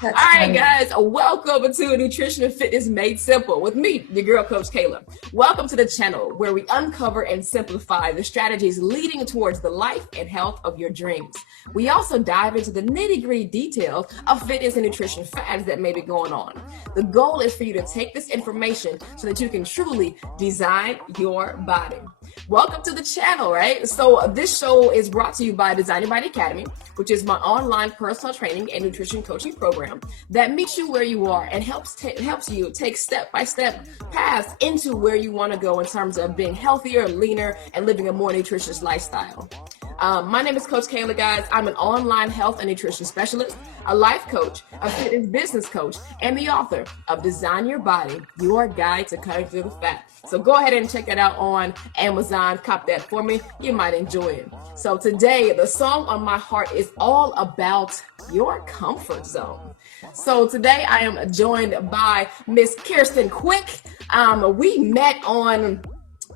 All That's right, funny. guys, welcome to Nutrition and Fitness Made Simple with me, your girl coach Cailah. Welcome to the channel where we uncover and simplify the strategies leading towards the life and health of your dreams. We also dive into the nitty-gritty details of fitness and nutrition fads that may be going on. The goal is for you to take this information so that you can truly design your body. Welcome to the channel, right? So this show is brought to you by Design Your Body Academy, which is my online personal training and nutrition coaching program that meets you where you are and helps you take step-by-step paths into where you want to go in terms of being healthier, leaner, and living a more nutritious lifestyle. My name is Coach Cailah, guys. I'm an online health and nutrition specialist, a life coach, a fitness business coach, and the author of Design Your Body, Your Guide to Cutting Through the Fat. So go ahead and check it out on Amazon. Cop that for me. You might enjoy it. So today, the song on my heart is all about your comfort zone. So today I am joined by Miss Kirsten Quick. We met on,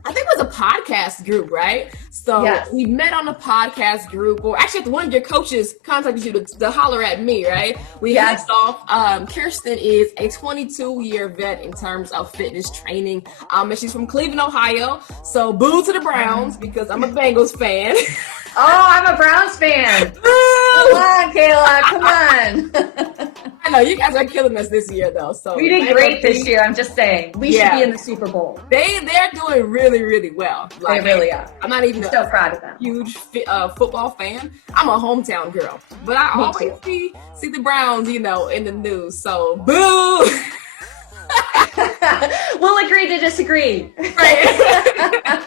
I think it was a podcast group, right? So Yes. We met on a podcast group, or actually one of your coaches contacted you to holler at me, right? We Yes. hit off. Kirsten is a 22-year vet in terms of fitness training. And she's from Cleveland, Ohio. So boo to the Browns because I'm a Bengals fan. Oh, I'm a Browns fan. Come on, Cailah. Come on. I know you guys are killing us this year, though. So We did great this year. I'm just saying. We should Yeah. be in the Super Bowl. They're doing really, really well. They really are. I'm not even I'm so proud of them. huge football fan. I'm a hometown girl, but I Me always too. see the Browns, in the news. So boo. We'll agree to disagree. Right.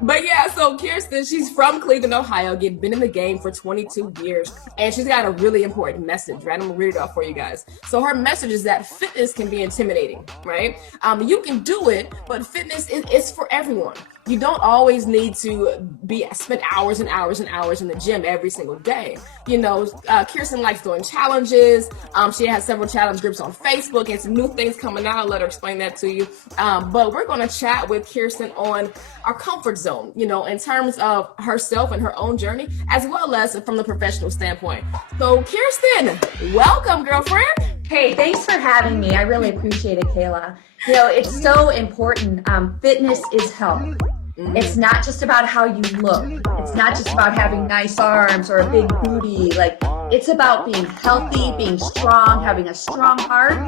But yeah, so Kirsten, she's from Cleveland, Ohio, been in the game for 22 years, and she's got a really important message, right? I'm gonna read it off for you guys. So her message is that fitness can be intimidating, right? You can do it, but fitness is for everyone. You don't always need to spend hours and hours and hours in the gym every single day. Kirsten likes doing challenges. She has several challenge groups on Facebook and some new things coming out. I'll let her explain that to you. But we're going to chat with Kirsten on our comfort zone, in terms of herself and her own journey, as well as from the professional standpoint. So Kirsten, welcome, girlfriend. Hey, thanks for having me. I really appreciate it, Cailah. It's so important. Fitness is health. It's not just about how you look. It's not just about having nice arms or a big booty. It's about being healthy, being strong, having a strong heart,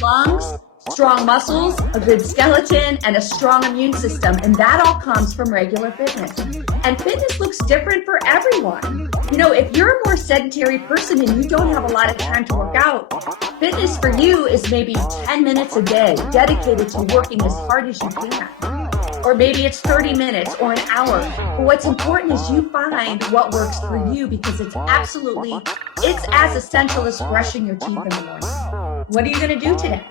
lungs, strong muscles, a good skeleton, and a strong immune system. And that all comes from regular fitness. And fitness looks different for everyone. If you're a more sedentary person and you don't have a lot of time to work out, fitness for you is maybe 10 minutes a day dedicated to working as hard as you can. Or maybe it's 30 minutes or an hour. But what's important is you find what works for you, because it's as essential as brushing your teeth in the morning. What are you going to do today?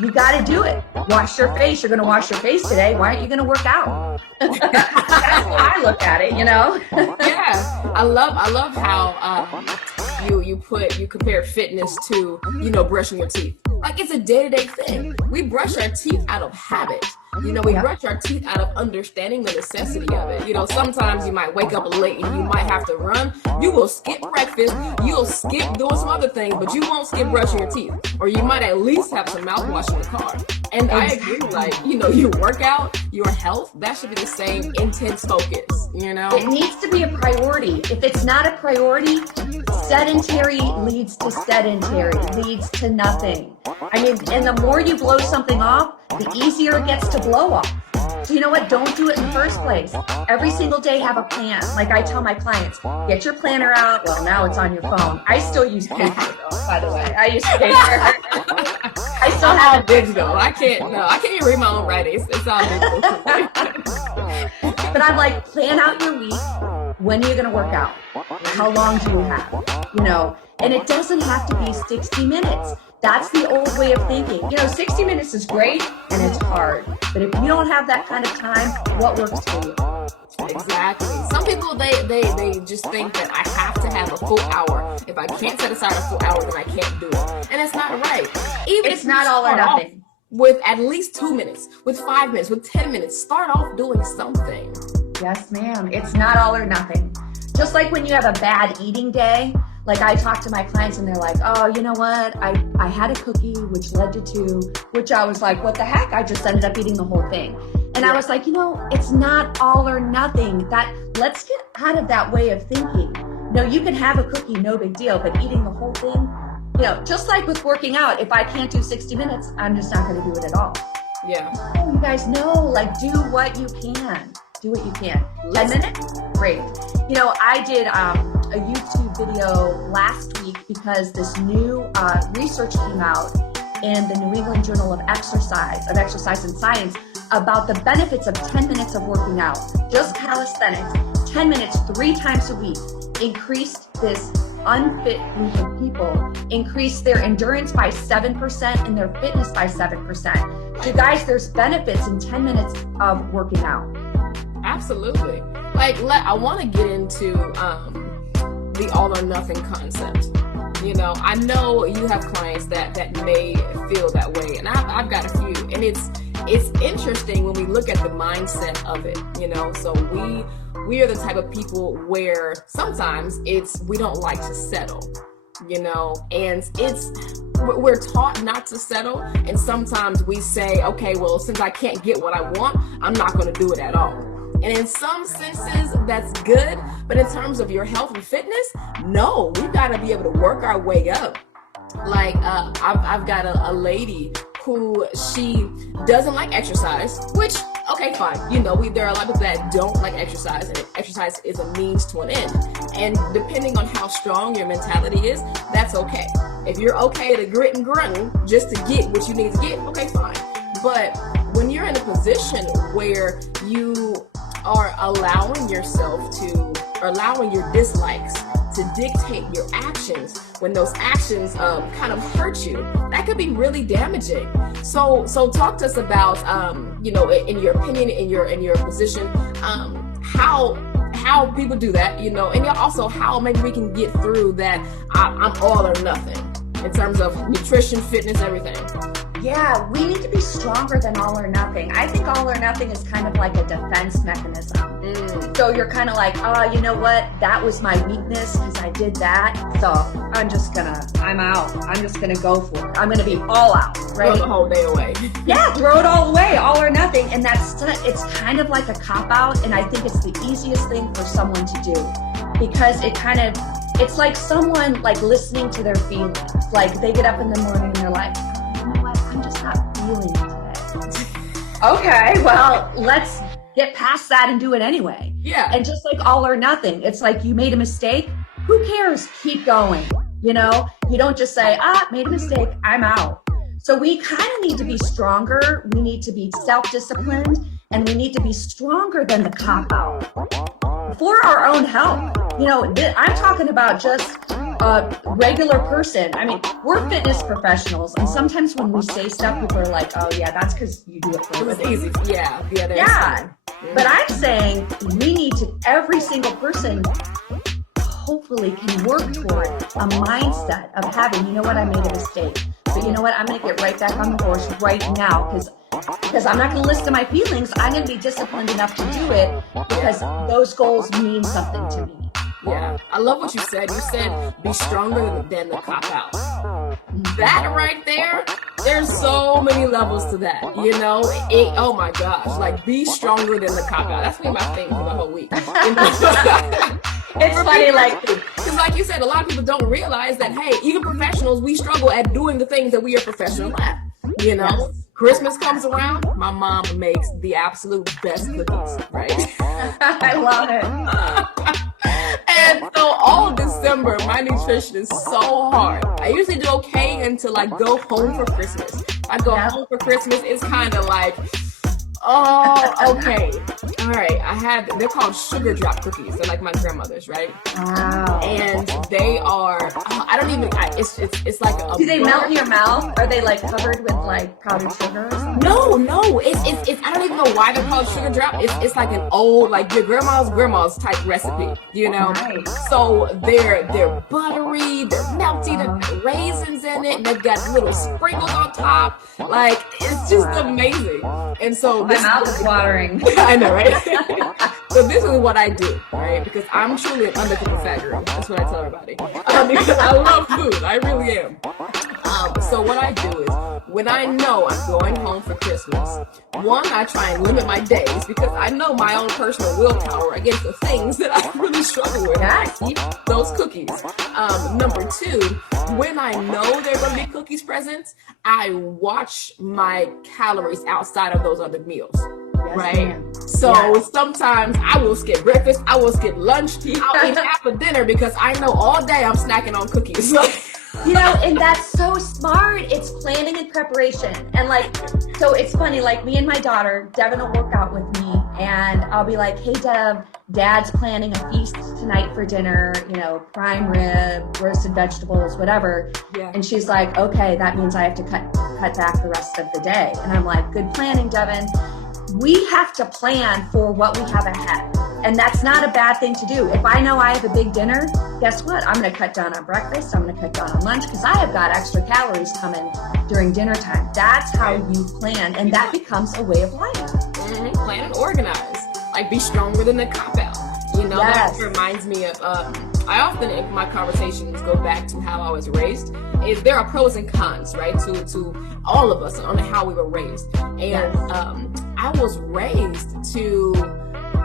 You got to do it. Wash your face. You're going to wash your face today. Why aren't you going to work out? That's how I look at it, Yeah, I love how you compare fitness to brushing your teeth. Like, it's a day-to-day thing. We brush our teeth out of habit. We brush our teeth out of understanding the necessity of it. Sometimes you might wake up late and you might have to run. You will skip breakfast. You'll skip doing some other things, but you won't skip brushing your teeth. Or you might at least have some mouthwash in the car. And I agree, your workout, your health, that should be the same intense focus, It needs to be a priority. If it's not a priority, sedentary leads to sedentary, leads to nothing. And the more you blow something off, the easier it gets to blow off. So you know what? Don't do it in the first place. Every single day have a plan. Like I tell my clients, get your planner out. Well, now it's on your phone. I still use paper, though, by the way. I use paper. I still have it digital. I can't even read my own writing. It's all digital. But I'm like, plan out your week. When are you going to work out? How long do you have? And it doesn't have to be 60 minutes. That's the old way of thinking. 60 minutes is great and it's hard. But if you don't have that kind of time, what works for you? Exactly. Some people, they just think that I have to have a full hour. If I can't set aside a full hour, then I can't do it. And it's not right. Even it's not all or nothing. With at least 2 minutes, with 5 minutes, with 10 minutes, start off doing something. Yes, ma'am. It's not all or nothing. Just like when you have a bad eating day, Like I talk to my clients and they're like, oh, you know what? I had a cookie, which led to 2, which I was like, what the heck? I just ended up eating the whole thing. And I was like, it's not all or nothing. Let's get out of that way of thinking. No, you can have a cookie, no big deal, but eating the whole thing, just like with working out, if I can't do 60 minutes, I'm just not going to do it at all. Yeah. Oh, you guys know, like do what you can. Do what you can. 10 minutes? Great. I did a YouTube video last week because this new research came out in the New England Journal of Exercise and Science about the benefits of 10 minutes of working out. Just calisthenics, 10 minutes 3 times a week increased this unfit group of people, increased their endurance by 7% and their fitness by 7%. So guys, there's benefits in 10 minutes of working out. Absolutely. I want to get into the all or nothing concept. I know you have clients that may feel that way, and I've got a few, and it's interesting when we look at the mindset of it. So we are the type of people where sometimes we don't like to settle. And we're taught not to settle, and sometimes we say, okay, well, since I can't get what I want, I'm not going to do it at all. And in some senses, that's good. But in terms of your health and fitness, no, we've got to be able to work our way up. I've got a lady who she doesn't like exercise, which, okay, fine. There are a lot of people that don't like exercise, and exercise is a means to an end. And depending on how strong your mentality is, that's okay. If you're okay to grit and grunting just to get what you need to get, okay, fine. But when you're in a position where you are allowing your dislikes to dictate your actions, when those actions kind of hurt you, that could be really damaging. So talk to us about, in your opinion, in your position, how people do that, and also how maybe we can get through that. I'm all or nothing in terms of nutrition, fitness, everything. Yeah, we need to be stronger than all or nothing. I think all or nothing is kind of like a defense mechanism. So you're kind of like, oh, you know what? That was my weakness because I did that. So I'm out. I'm just going to go for it. I'm going to be all out, right? Throw the whole day away. Yeah, throw it all away, all or nothing. And it's kind of like a cop-out. And I think it's the easiest thing for someone to do because it's like someone like listening to their feelings. Like they get up in the morning and they're like, you know what? I'm just not feeling it today. Okay, well, let's get past that and do it anyway. Yeah. And just like all or nothing, it's like you made a mistake. Who cares? Keep going. You don't just say, made a mistake, I'm out. So we kind of need to be stronger. We need to be self-disciplined, and we need to be stronger than the cop-out for our own health. I'm talking about just a regular person. I mean, we're fitness professionals, and sometimes when we say stuff, people are like, "Oh yeah, that's because you do it for a living." It was easy. Yeah. Yeah. But I'm saying we need to. Every single person, hopefully, can work toward a mindset of having. You know what? I made a mistake, but you know what? I'm going to get right back on the horse right now because I'm not going to listen to my feelings. I'm going to be disciplined enough to do it because those goals mean something to me. Yeah, I love what you said. You said be stronger than the cop-out. That right there, there's so many levels to that, oh my gosh, like be stronger than the cop-out. That's been my thing for the whole week. It's funny, because like you said, a lot of people don't realize that, hey, even professionals, we struggle at doing the things that we are professional at, Yes. Christmas comes around, my mom makes the absolute best cookies, right? I love it. And so all of December, my nutrition is so hard. I usually do okay until I go home for Christmas. If I go home for Christmas, it's kind of like, oh, okay. All right. They're called sugar drop cookies. They're like my grandmother's, right? Wow. And they are, it's like a. Do they melt in your mouth? Are they like covered with like powdered sugar or something? No. It's I don't even know why they're called sugar drop. It's like an old, like your grandma's type recipe, Right. So they're buttery, they're melty, they've got raisins in in it, and they've got little sprinkles on top. Like, it's just amazing. And so My mouth is watering. I know, right? So this is what I do, right? Because I'm truly an undercooked fat girl. That's what I tell everybody. Because I love food. I really am. So what I do is, when I know I'm going home for Christmas, one, I try and limit my days because I know my own personal willpower against the things that I really struggle with. I eat those cookies. Number two, when I know there are going to be cookies present, I watch my calories outside of those other meals. Yes, right? ma'am. So sometimes I will skip breakfast, I will skip lunch, I'll eat half a dinner because I know all day I'm snacking on cookies. You know, and that's so smart. It's planning and preparation. And like, so it's funny, like me and my daughter, Devin will work out with me and I'll be like, hey Dev, Dad's planning a feast tonight for dinner, you know, prime rib, roasted vegetables, whatever. Yeah. And she's like, okay, that means I have to cut back the rest of the day. And I'm like, good planning, Devin. We have to plan for what we have ahead. And that's not a bad thing to do. If I know I have a big dinner, guess what? I'm going to cut down on breakfast. I'm going to cut down on lunch because I have got extra calories coming during dinner time. That's how you plan. And that becomes a way of life. Mm-hmm. Plan and organize. Like, be stronger than the cop-out. You know, Yes. that reminds me of, I often in my conversations go back to how I was raised. Is there are pros and cons, right, to all of us on how we were raised. And Yes. I was raised to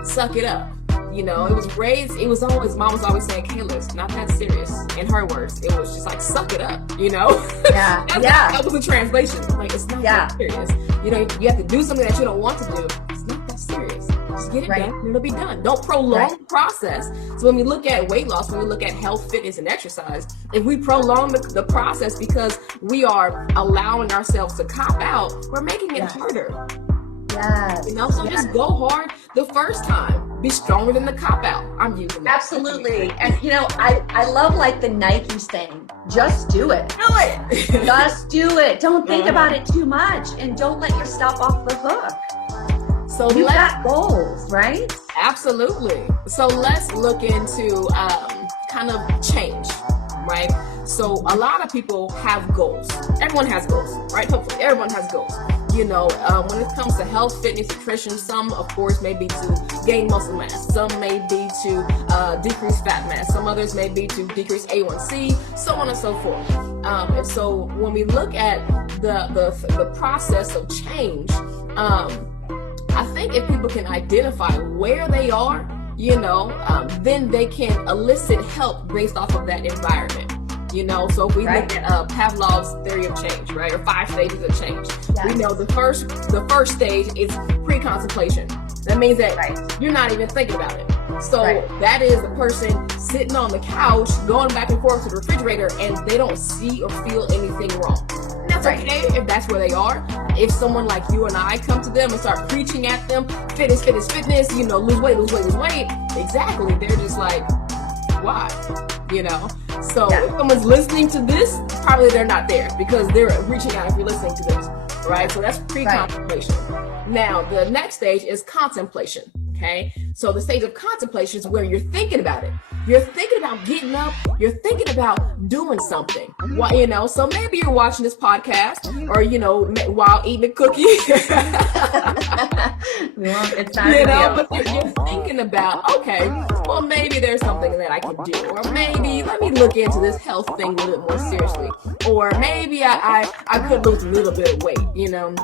suck it up. You know, it was always, mom was always saying, Cailah, it's not that serious. In her words, it was just like, suck it up, you know? Yeah, That was a translation. Like, it's not that serious. You know, you have to do something that you don't want to do. It's not that serious. Just get it done and it'll be done. Don't prolong the process. So when we look at weight loss, when we look at health, fitness, and exercise, if we prolong the process because we are allowing ourselves to cop out, we're making it harder. Yes. You know, so just go hard the first time. Be stronger than the cop out. I'm using that. Absolutely. And you know, I love like the Nike saying, just do it. Do it. Just do it. Don't think about it too much and don't let yourself off the hook. So You've got goals, right? Absolutely. So let's look into kind of change, right? So a lot of people have goals. Everyone has goals, right? Hopefully everyone has goals. You know, when it comes to health, fitness, nutrition, some, of course, may be to gain muscle mass. Some may be to decrease fat mass. Some others may be to decrease A1C, so on and so forth. And so when we look at the process of change, I think if people can identify where they are, you know, then they can elicit help based off of that environment. You know, so if we look at Pavlov's theory of change, right, or 5 stages of change, we know the first stage is pre-contemplation. That means that you're not even thinking about it. So that is the person sitting on the couch, going back and forth to the refrigerator, and they don't see or feel anything wrong. And that's okay if that's where they are. If someone like you and I come to them and start preaching at them, fitness, you know, lose weight. Exactly. They're just like, why? You know? So if someone's listening to this, probably they're not there because they're reaching out if you're listening to this, right? So that's pre-contemplation. Now, the next stage is contemplation, okay? So the stage of contemplation is where you're thinking about it. You're thinking about getting up. You're thinking about doing something. Well, you know, so maybe you're watching this podcast or, you know, while eating a cookie. It's time you know, but you're thinking about, okay, well, maybe there's something that I can do. Or maybe let me look into this health thing a little bit more seriously. Or maybe I could lose a little bit of weight, you know.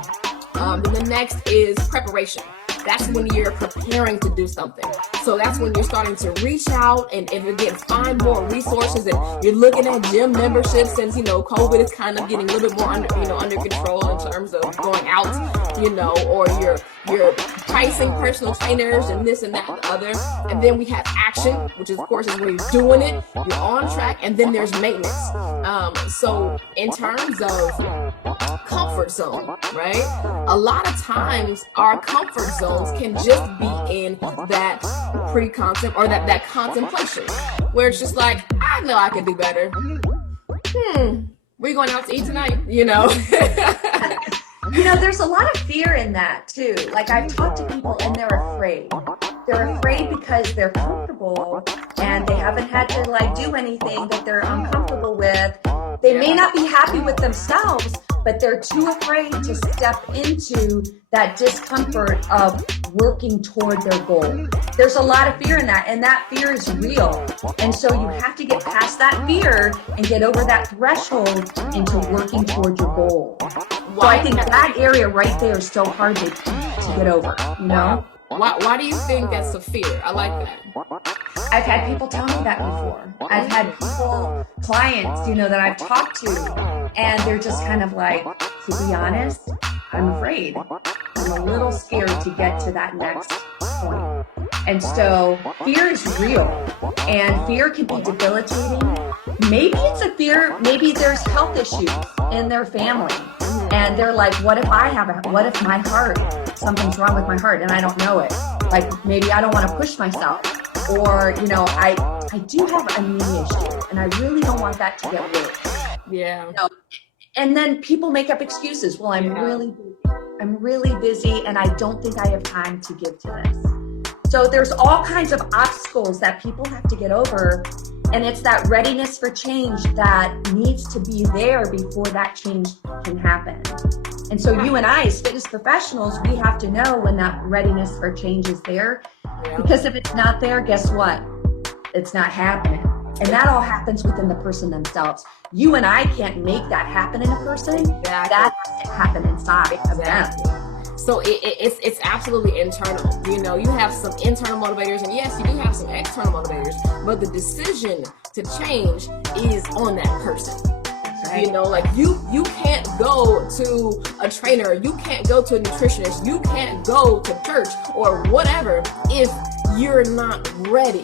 Then the next is preparation. That's when you're preparing to do something. So that's when you're starting to reach out and again, find more resources, and you're looking at gym memberships since, you know, COVID is kind of getting a little bit more under control in terms of going out, you know, or you're pricing personal trainers and this and that and the other. And then we have action, which is, of course, is where you're doing it, you're on track, and then there's maintenance. So in terms of comfort zone, right? A lot of times our comfort zones can just be in that pre-concept or that contemplation where it's just like, I know I can do better. We're going out to eat tonight, you know? You know, there's a lot of fear in that too. Like I've talked to people and they're afraid. They're afraid because they're comfortable and they haven't had to like do anything that they're uncomfortable with. They may not be happy with themselves, but they're too afraid to step into that discomfort of working toward their goal. There's a lot of fear in that, and that fear is real. And so you have to get past that fear and get over that threshold into working toward your goal. So I think that area right there is so hard to get over, you know? Why do you think that's a fear? I like that. I've had people tell me that before. I've had people, clients, you know, that I've talked to, and they're just kind of like, to be honest, I'm afraid. I'm a little scared to get to that next point. And so fear is real, and fear can be debilitating. Maybe it's a fear, maybe there's health issues in their family. And they're like, what if my heart, something's wrong with my heart and I don't know it? Like, maybe I don't want to push myself. Or, you know, I do have a knee issue and I really don't want that to get worse. Yeah. You know? And then people make up excuses. Well, I'm really busy and I don't think I have time to give to this. So there's all kinds of obstacles that people have to get over. And it's that readiness for change that needs to be there before that change can happen. And so you and I, as fitness professionals, we have to know when that readiness for change is there. Because if it's not there, guess what? It's not happening. And that all happens within the person themselves. You and I can't make that happen in a person. That has to happen inside of them. So it's absolutely internal. You know, you have some internal motivators, and yes, you do have some external motivators, but the decision to change is on that person. Right. You know, like you can't go to a trainer, you can't go to a nutritionist, you can't go to church or whatever if you're not ready.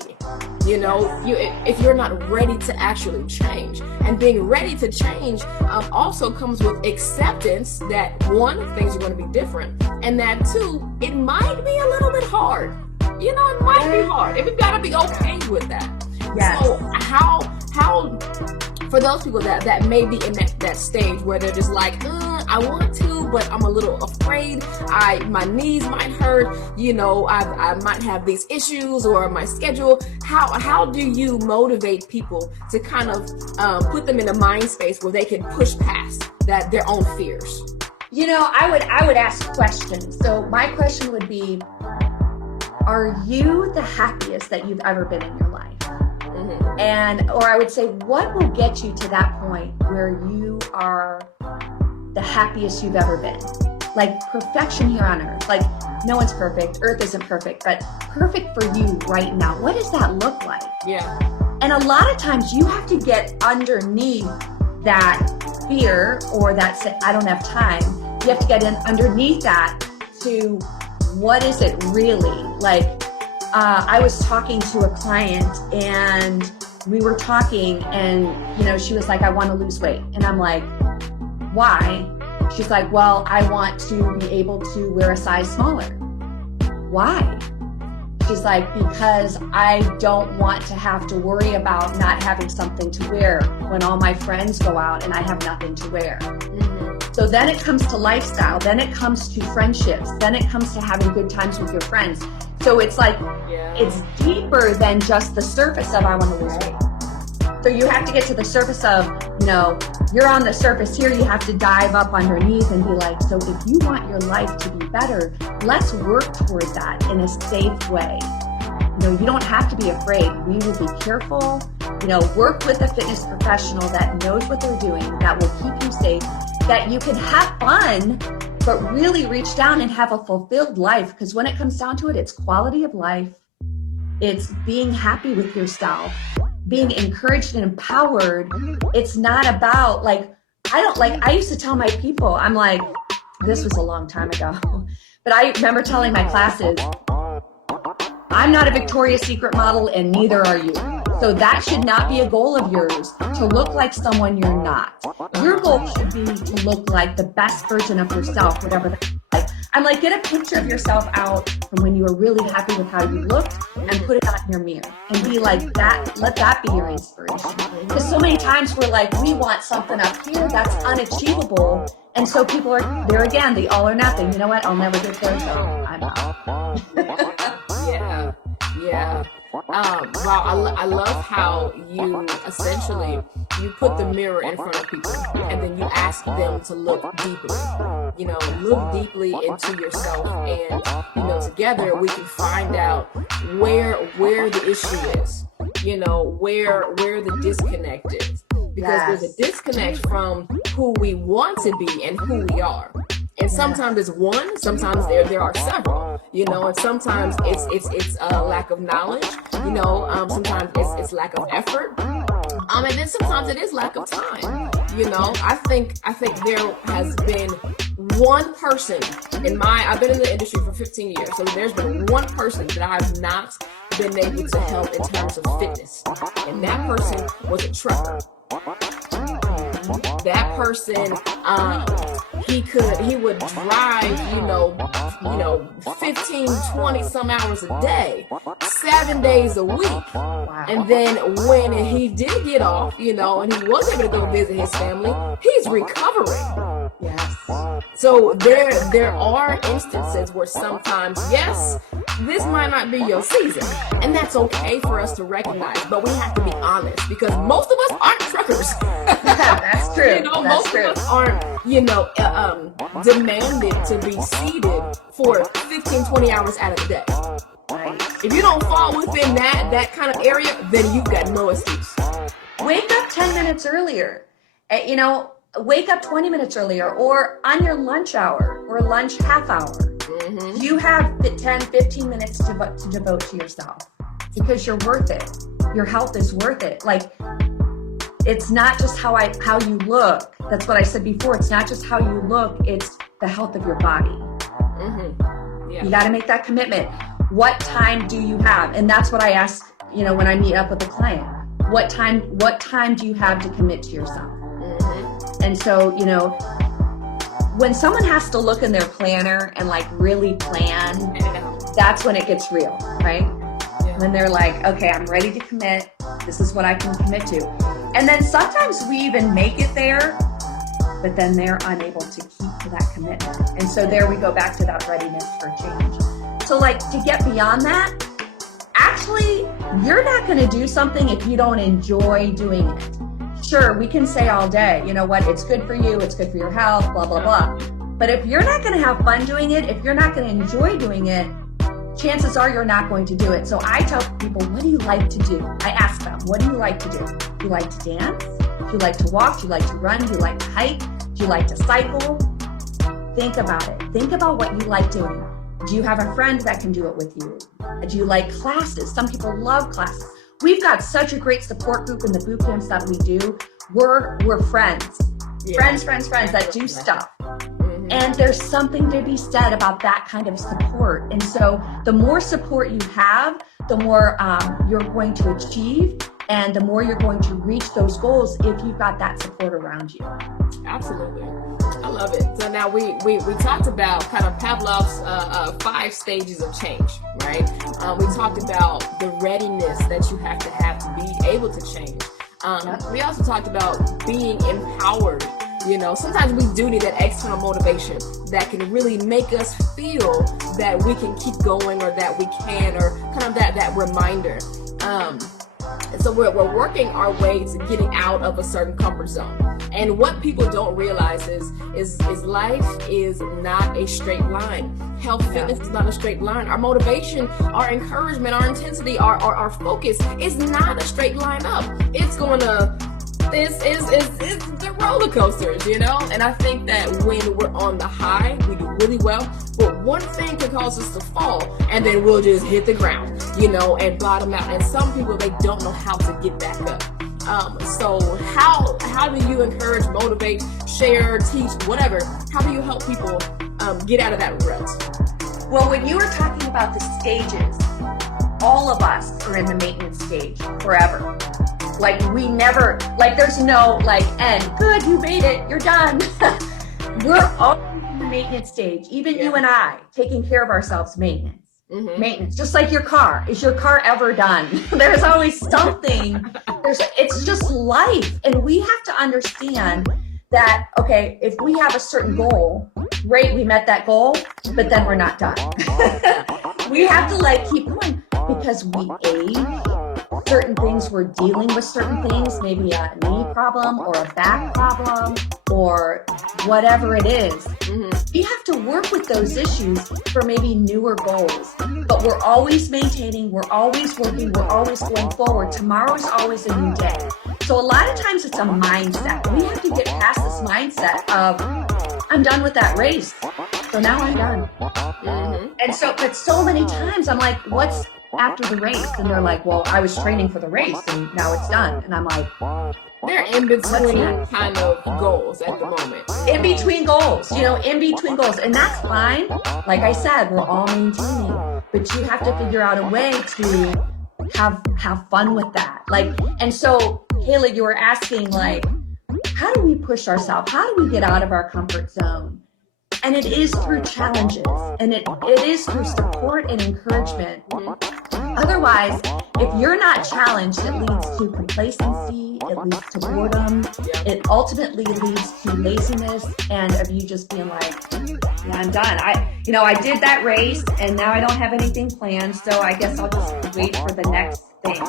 You know, if you're not ready to actually change. And being ready to change also comes with acceptance that one, things are going to be different, and that two, it might be a little bit hard. You know, it might be hard. And we've got to be okay with that. Yes. So how for those people that may be in that stage where they're just like, I want to, but I'm a little afraid. My knees might hurt. You know, I might have these issues or my schedule. How do you motivate people to kind of put them in a mind space where they can push past their own fears? You know, I would ask questions. So my question would be, are you the happiest that you've ever been in your life? Or I would say, what will get you to that point where you are the happiest you've ever been? Like perfection here on earth. Like no one's perfect. Earth isn't perfect, but perfect for you right now. What does that look like? Yeah. And a lot of times you have to get underneath that fear or that I don't have time. You have to get in underneath that to what is it really? Like I was talking to a client and we were talking and, you know, she was like, I want to lose weight. And I'm like, why? She's like, well, I want to be able to wear a size smaller. Why? She's like, because I don't want to have to worry about not having something to wear when all my friends go out and I have nothing to wear. So then it comes to lifestyle, then it comes to friendships, then it comes to having good times with your friends. So it's like, it's deeper than just the surface of I want to lose weight. So you have to get to the surface of, you know, you're on the surface here, you have to dive up underneath and be like, so if you want your life to be better, let's work toward that in a safe way. You know, you don't have to be afraid. We will be careful, you know, work with a fitness professional that knows what they're doing, that will keep you safe, that you can have fun, but really reach down and have a fulfilled life. Because when it comes down to it, it's quality of life. It's being happy with yourself, being encouraged and empowered. It's not about I used to tell my people, I'm like, this was a long time ago, but I remember telling my classes, I'm not a Victoria's Secret model and neither are you. So that should not be a goal of yours, to look like someone you're not. Your goal should be to look like the best version of yourself, whatever that is like. I'm like, get a picture of yourself out from when you were really happy with how you looked and put it on your mirror and be like that. Let that be your inspiration. Because so many times we're like, we want something up here that's unachievable. And so people are there again, the all or nothing. You know what? I'll never get there, so I'm out. Yeah. Wow, I love how you essentially you put the mirror in front of people and then you ask them to look deeply. You know, look deeply into yourself, and you know, together we can find out where the issue is. You know, where the disconnect is, because there's a disconnect from who we want to be and who we are. And sometimes it's one, sometimes there are several, you know, and sometimes it's a lack of knowledge, you know, sometimes it's lack of effort, and then sometimes it is lack of time. You know, I think there has been one person I've been in the industry for 15 years, so there's been one person that I've not been able to help in terms of fitness, and that person was a trucker. That person, he would drive, you know, 15, 20 some hours a day, 7 days a week. Wow. And then when he did get off, you know, and he was able to go visit his family, he's recovering. Yes. So there are instances where sometimes, yes, this might not be your season, and that's okay for us to recognize, but we have to be honest, because most of us aren't truckers. That's true. You know, That's most true. of us aren't, you know, demanded to be seated for 15, 20 hours out of the day. Right. If you don't fall within that kind of area, then you've got no excuse. Wake up 10 minutes earlier. You know, wake up 20 minutes earlier, or on your lunch hour or lunch half hour. Mm-hmm. You have 10, 15 minutes to devote to yourself, because you're worth it. Your health is worth it. Like, it's not just how you look. That's what I said before. It's not just how you look. It's the health of your body. Mm-hmm. Yeah. You got to make that commitment. What time do you have? And that's what I ask, you know, when I meet up with a client. What time do you have to commit to yourself? Mm-hmm. And so, you know, when someone has to look in their planner and like really plan, that's when it gets real, right? Yeah. When they're like, okay, I'm ready to commit. This is what I can commit to. And then sometimes we even make it there, but then they're unable to keep to that commitment. And so there we go back to that readiness for change. So like, to get beyond that, actually, you're not going to do something if you don't enjoy doing it. Sure, we can say all day, you know what, it's good for you, it's good for your health, blah, blah, blah. But if you're not going to have fun doing it, if you're not going to enjoy doing it, chances are you're not going to do it. So I tell people, what do you like to do? I ask them, what do you like to do? Do you like to dance? Do you like to walk? Do you like to run? Do you like to hike? Do you like to cycle? Think about it. Think about what you like doing. Do you have a friend that can do it with you? Do you like classes? Some people love classes. We've got such a great support group in the boot camps that we do. We're friends. Yeah. Friends that do stuff. Mm-hmm. And there's something to be said about that kind of support. And so the more support you have, the more you're going to achieve, and the more you're going to reach those goals if you've got that support around you. Absolutely. I love it. So now we talked about kind of Pavlov's 5 stages of change, right? We talked about the readiness that you have to be able to change. We also talked about being empowered. You know, sometimes we do need that external motivation that can really make us feel that we can keep going, or that we can, or kind of that reminder. And so we're working our way to getting out of a certain comfort zone. And what people don't realize is life is not a straight line. Health, fitness is not a straight line. Our motivation, our encouragement, our intensity, our focus is not a straight line up. It's the roller coasters, you know? And I think that when we're on the high, we do really well. But one thing can cause us to fall, and then we'll just hit the ground, you know, and bottom out. And some people, they don't know how to get back up. So how do you encourage, motivate, share, teach, whatever? How do you help people get out of that rut? Well, when you were talking about the stages, all of us are in the maintenance stage forever. Like, we never, like, there's no like end. Good, you made it, you're done. We're always in the maintenance stage. Even you and I, taking care of ourselves, maintenance. Mm-hmm. Maintenance, just like your car. Is your car ever done? There's always something. It's just life. And we have to understand that, okay, if we have a certain goal, great, we met that goal, but then we're not done. We have to like keep going, because we age, certain things we're dealing with certain things, maybe a knee problem or a back problem or whatever it is. We have to work with those issues for maybe newer goals. But we're always maintaining, we're always working, we're always going forward. Tomorrow is always a new day. So a lot of times it's a mindset. We have to get past this mindset of, I'm done with that race. So now I'm done. And so, but so many times I'm like, what's after the race? And they're like, well, I was training for the race and now it's done. And I'm like, they're in between kind of goals at the moment. In between goals, in between goals. And that's fine. Like I said, we're all maintaining, but you have to figure out a way to have fun with that. And so Cailah, you were asking how do we push ourselves? How do we get out of our comfort zone? And it is through challenges, and it is through support and encouragement. Otherwise, if you're not challenged, it leads to complacency, it leads to boredom, it ultimately leads to laziness, and of you just being like, yeah, I'm done. I did that race, and now I don't have anything planned, so I guess I'll just wait for the next thing.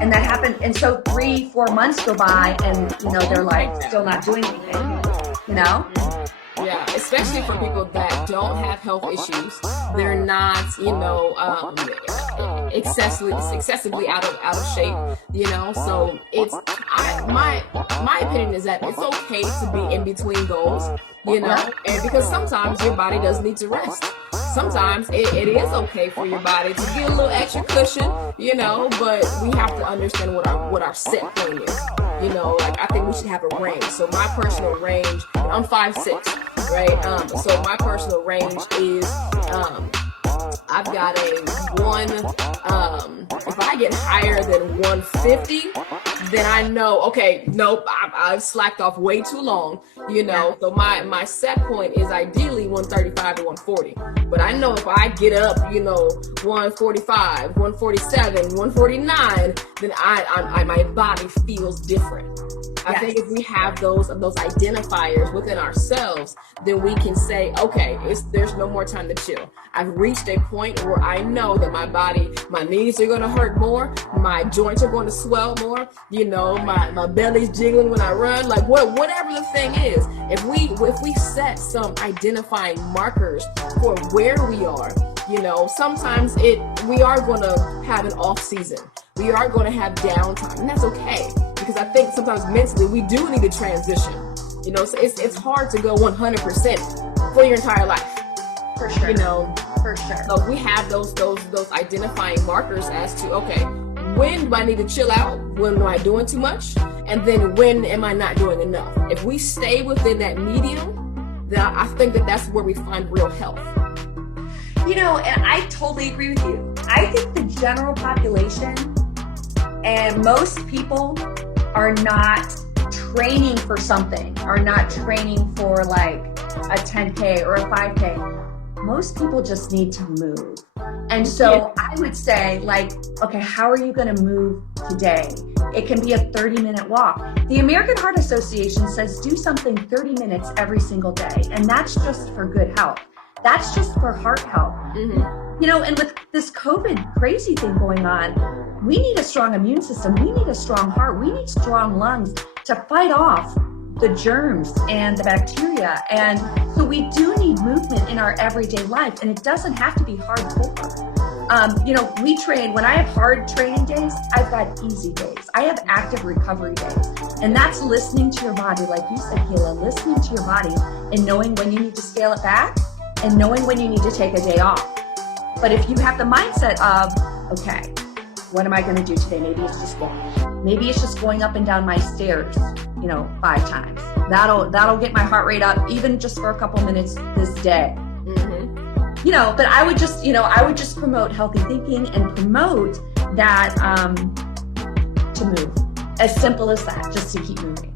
And that happened, and so 3-4 months go by, and they're like still not doing anything. Yeah, especially for people that don't have health issues. They're not, excessively out of shape, So my opinion is that it's okay to be in between goals, and because sometimes your body does need to rest. Sometimes it is okay for your body to get a little extra cushion, but we have to understand what our set point is. I think we should have a range. So my personal range, I'm 5'6", right? So my personal range is, I've got a if I get higher than 150, then I know, okay, nope, I've slacked off way too long, So my set point is ideally 135 to 140. But I know if I get up, 145, 147, 149, then my body feels different. I think if we have those identifiers within ourselves, then we can say, okay, there's no more time to chill. I've reached a point where I know that my knees are going to hurt more, my joints are going to swell more, my belly's jiggling when I run, whatever the thing is. If we set some identifying markers for where we are, sometimes we are going to have an off season. We are going to have downtime, and that's okay. Because I think sometimes mentally we do need to transition. So it's hard to go 100% for your entire life. For sure. For sure. So we have those identifying markers as to, okay, when do I need to chill out? When am I doing too much? And then when am I not doing enough? If we stay within that medium, then I think that's where we find real health. And I totally agree with you. I think the general population and most people are not training for something, are not training for a 10K or a 5K. Most people just need to move. And so I would say okay, how are you going to move today? It can be a 30-minute walk. The American Heart Association says do something 30 minutes every single day. And that's just for good health. That's just for heart health. And with this COVID crazy thing going on, we need a strong immune system. We need a strong heart. We need strong lungs to fight off the germs and the bacteria. And so we do need movement in our everyday life. And it doesn't have to be hardcore. We train, when I have hard training days, I've got easy days. I have active recovery days. And that's listening to your body. Like you said, Cailah, listening to your body and knowing when you need to scale it back and knowing when you need to take a day off. But if you have the mindset of, okay, what am I going to do today? Maybe it's just walking. Maybe it's just going up and down my stairs, 5 times. That'll get my heart rate up, even just for a couple minutes this day. But I would just promote healthy thinking and promote that to move. As simple as that, just to keep moving.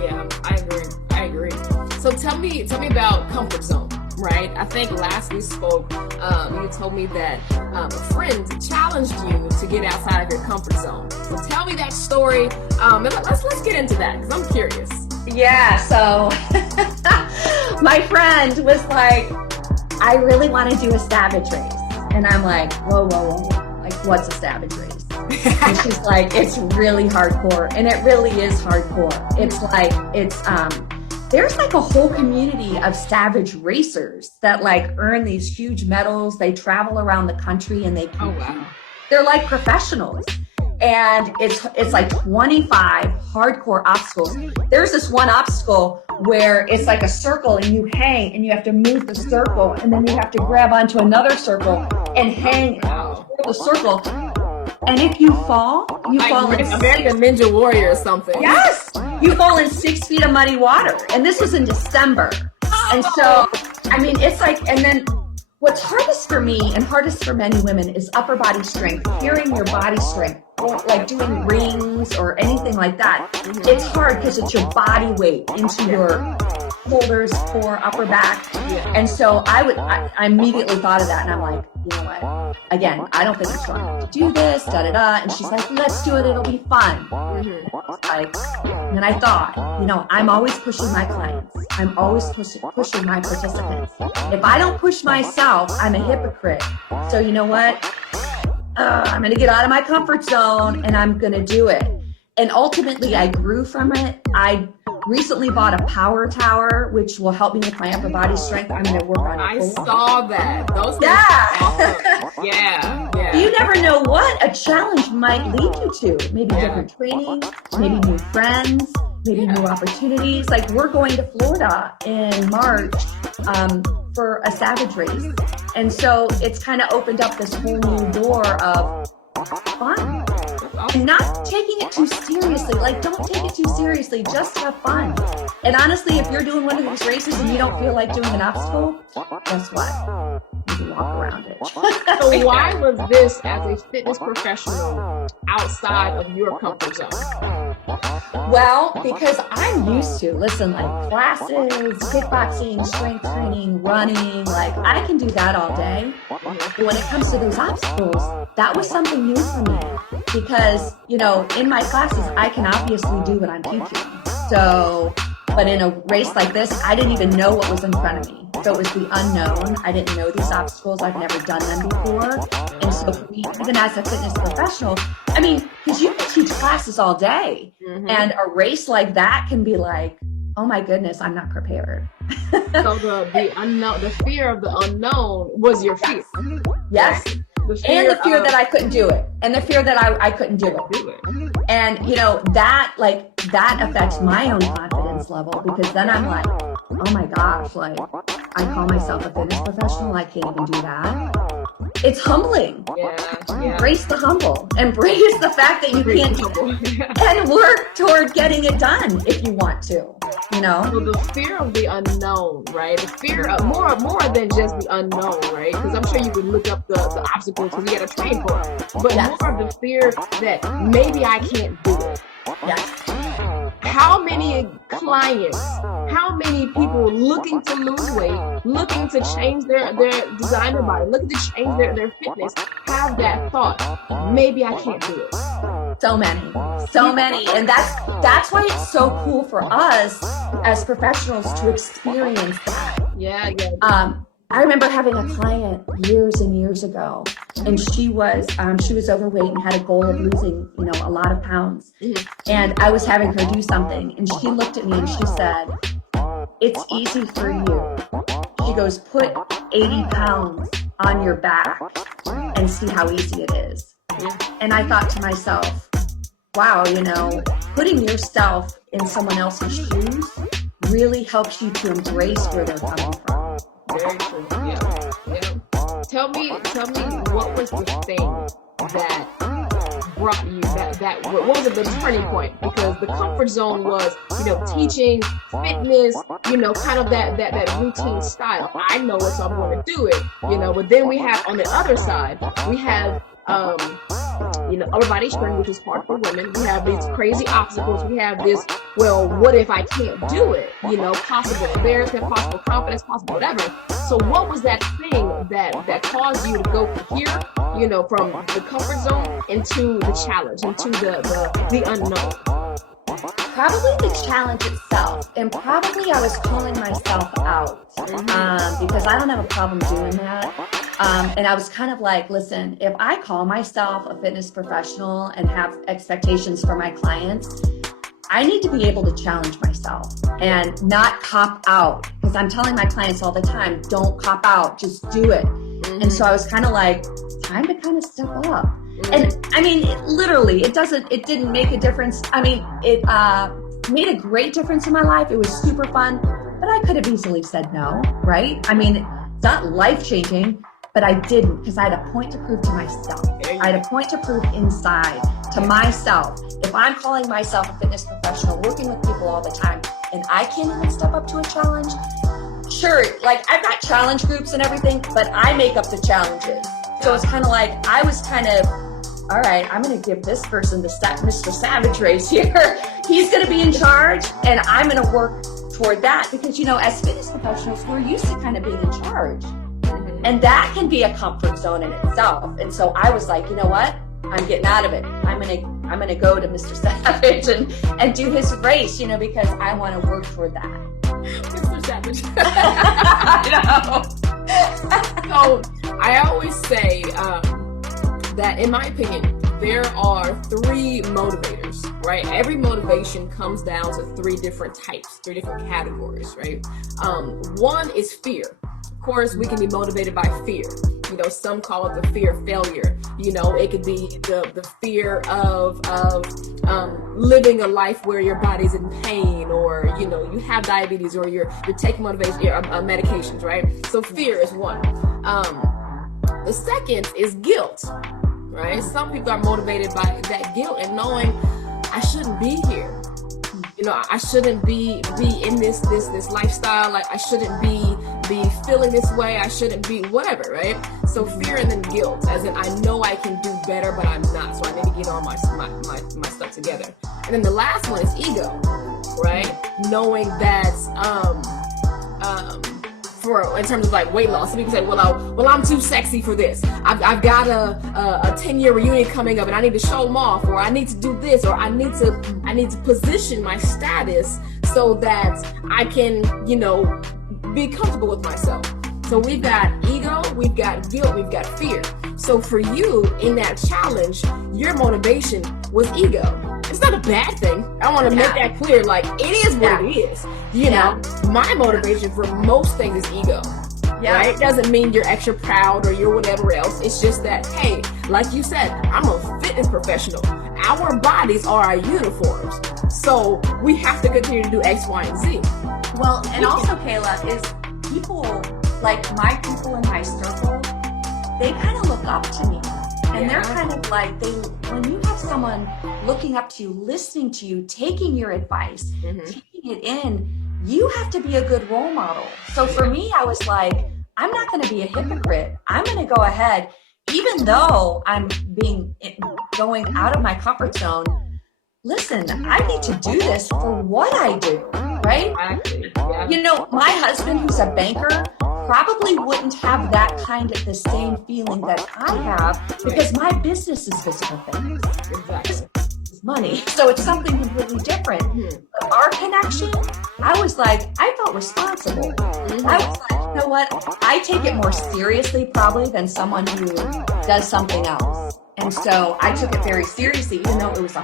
Yeah, I agree. So tell me about comfort zone. Right? I think last we spoke, you told me that a friend challenged you to get outside of your comfort zone. So tell me that story, and let's get into that, because I'm curious. Yeah, so my friend was like, I really want to do a Savage race. And I'm like, whoa. what's a savage race? And she's like, it's really hardcore. And it really is hardcore. It's like, there's like a whole community of savage racers that like earn these huge medals. They travel around the country and they compete. Oh, wow. They're like professionals. And it's like 25 hardcore obstacles. There's this one obstacle where it's like a circle and you hang and you have to move the circle and then you have to grab onto another circle and hang the circle. And if you fall, you fall in American Ninja Warrior or something. Yes, you fall in 6 feet of muddy water. And this was in December. And so, I mean, it's like, and then what's hardest for me and hardest for many women is upper body strength, hearing your body strength, or like doing rings or anything like that. Mm-hmm. It's hard because it's your body weight into your shoulders, core, upper back. Yeah. And so I immediately thought of that and I'm like, you know what? Again, I don't think it's fun to do this, da-da-da. And she's like, let's do it. It'll be fun. Mm-hmm. And then I thought, you know, I'm always pushing my clients. I'm always pushing my participants. If I don't push myself, I'm a hypocrite. So you know what? I'm going to get out of my comfort zone and I'm going to do it. And ultimately, I grew from it. I recently bought a power tower, which will help me with my upper body strength. I'm going to work on it. I saw that. Those awesome. Yeah. You never know what a challenge might lead you to. Maybe different training, maybe new friends, maybe new opportunities. Like we're going to Florida in March for a savage race. And so it's kind of opened up this whole new door of fun. And not taking it too seriously. Like, don't take it too seriously. Just have fun. And honestly, if you're doing one of these races and you don't feel like doing an obstacle, guess what? You can walk around it. So why was this, as a fitness professional, outside of your comfort zone? Well, because I'm used to, listen, like classes, kickboxing, strength training, running, like I can do that all day. But when it comes to those obstacles, that was something new for me. Because, you know, in my classes, I can obviously do what I'm teaching. So, but in a race like this, I didn't even know what was in front of me. So it was the unknown. I didn't know these obstacles. I've never done them before. And so for me, even as a fitness professional, I mean, because you can teach classes all day. Mm-hmm. And a race like that can be like, oh my goodness, I'm not prepared. So the unknown, the fear of the unknown was your fear. Yes. And the fear that I couldn't do it. And the fear that I couldn't do it. And, you know, that affects my own confidence level because then I'm like, oh my gosh, like, I call myself a fitness professional. I can't even do that. It's humbling. Yeah. Embrace the humble. Embrace the fact that you can't do it. And work toward getting it done if you want to, you know? So the fear of the unknown, right? The fear of more than just the unknown, right? Because I'm sure you would look up the obstacles because you got to train for it. But more of the fear that maybe I can't do it. Yes. How many clients, how many people looking to lose weight, looking to change their design their body, looking to change their fitness, have that thought, maybe I can't do it. So many. And that's why it's so cool for us as professionals to experience that. Yeah. I remember having a client years and years ago, and she was overweight and had a goal of losing, you know, a lot of pounds. Mm-hmm. And I was having her do something, and she looked at me and she said, "It's easy for you." She goes, "Put 80 pounds on your back and see how easy it is." Yeah. And I thought to myself, wow, you know, putting yourself in someone else's shoes really helps you to embrace where they're coming from. Very true. Yeah. Tell me what was the thing that brought you what was the turning point? Because the comfort zone was, you know, teaching, fitness, you know, kind of that routine style. I know it, so I'm going to do it, you know. But then we have on the other side, we have you know, upper body strength, which is hard for women. We have these crazy obstacles. We have this, well, what if I can't do it? You know, possible embarrassment, possible confidence, possible whatever. So what was that thing that caused you to go from here, you know, from the comfort zone into the challenge, into the unknown? Probably the challenge itself, and probably I was calling myself out because I don't have a problem doing that. And I was kind of like, listen, if I call myself a fitness professional and have expectations for my clients, I need to be able to challenge myself and not cop out, because I'm telling my clients all the time, don't cop out, just do it. And so I was kind of like, time to kind of step up. And I mean, it didn't make a difference. I mean, it made a great difference in my life. It was super fun, but I could have easily said no, right? I mean, it's not life-changing, but I didn't, because I had a point to prove to myself. I had a point to prove inside to myself. If I'm calling myself a fitness professional, working with people all the time, and I can't even step up to a challenge, sure, like I've got challenge groups and everything, but I make up the challenges. So it's kind of like, I was kind of, all right, I'm going to give this person the Mr. Savage race here. He's going to be in charge, and I'm going to work toward that, because, you know, as fitness professionals, we're used to kind of being in charge. And that can be a comfort zone in itself. And so I was like, you know what? I'm getting out of it. I'm gonna go to Mr. Savage and do his race, you know, because I want to work toward that. Mr. Savage. I know. So I always say that, in my opinion, there are 3 motivators, right? Every motivation comes down to 3 different types, 3 different categories, right? One is fear. Of course, we can be motivated by fear. You know, some call it the fear of failure. You know, it could be the fear of living a life where your body's in pain, or, you know, you have diabetes, or you're taking medications, right? So fear is one. The second is guilt, right? Some people are motivated by that guilt and knowing, I shouldn't be here. You know, I shouldn't be in this lifestyle. Like, I shouldn't be feeling this way. I shouldn't be whatever, right? So fear, and then guilt, as in, I know I can do better, but I'm not. So I need to get all my stuff together. And then the last one is ego, right? Knowing that in terms of like weight loss, some people say, well, I'm too sexy for this. I've got a 10-year reunion coming up, and I need to show them off, or I need to do this, or I need to position my status so that I can, you know, be comfortable with myself. So we've got ego, we've got guilt, we've got fear. So for you in that challenge, your motivation was ego. It's not a bad thing. I want to make that clear. Like, it is what it is. You know, my motivation for most things is ego. Right? It doesn't mean you're extra proud or you're whatever else. It's just that, hey, like you said, I'm a fitness professional. Our bodies are our uniforms. So we have to continue to do X, Y, and Z. Well, and also, Cailah, is people, like my people in my circle, they kind of look up to me. And they're kind of like, when you have someone looking up to you, listening to you, taking your advice, taking it in, you have to be a good role model. So for me, I was like, I'm not going to be a hypocrite. I'm going to go ahead, even though I'm going out of my comfort zone. Listen, I need to do this for what I do, right? Exactly. Yeah. You know, my husband, who's a banker, probably wouldn't have the same feeling that I have, because my business is physical things. Exactly. It's money. So it's something completely different. But our connection, I was like, I felt responsible. I was like, you know what? I take it more seriously probably than someone who does something else. And so I took it very seriously, even though it was